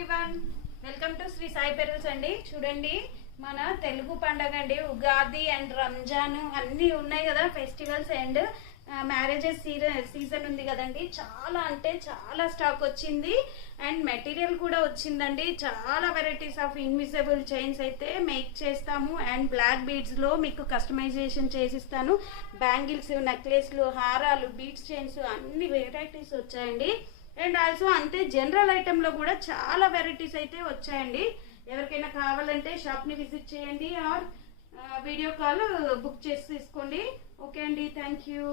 Everyone, welcome to Shri Sai pearls అండి. చూడండి, మన తెలుగు పండగ అండి, ఉగాది అండ్ రంజాన్ అన్నీ ఉన్నాయి కదా, ఫెస్టివల్స్ అండ్ మ్యారేజెస్ సీజన్ ఉంది కదండి. చాలా అంటే చాలా స్టాక్ వచ్చింది అండ్ మెటీరియల్ కూడా వచ్చిందండి. చాలా వెరైటీస్ ఆఫ్ ఇన్విజిబుల్ చైన్స్ అయితే మేక్ చేస్తాము అండ్ బ్లాక్ బీడ్స్లో మీకు కస్టమైజేషన్ చేసిస్తాను. బ్యాంగిల్స్, నెక్లెస్లు, హారాలు, బీడ్స్ చైన్స్ అన్ని వెరైటీస్ వచ్చాయండి. అండ్ ఆల్సో అంతే జనరల్ ఐటెంలో కూడా చాలా వెరైటీస్ అయితే వచ్చాయండి. ఎవరికైనా కావాలంటే షాప్ని విజిట్ చేయండి ఆర్ వీడియో కాల్ బుక్ చేసి తీసుకోండి. ఓకే అండి, థ్యాంక్ యూ.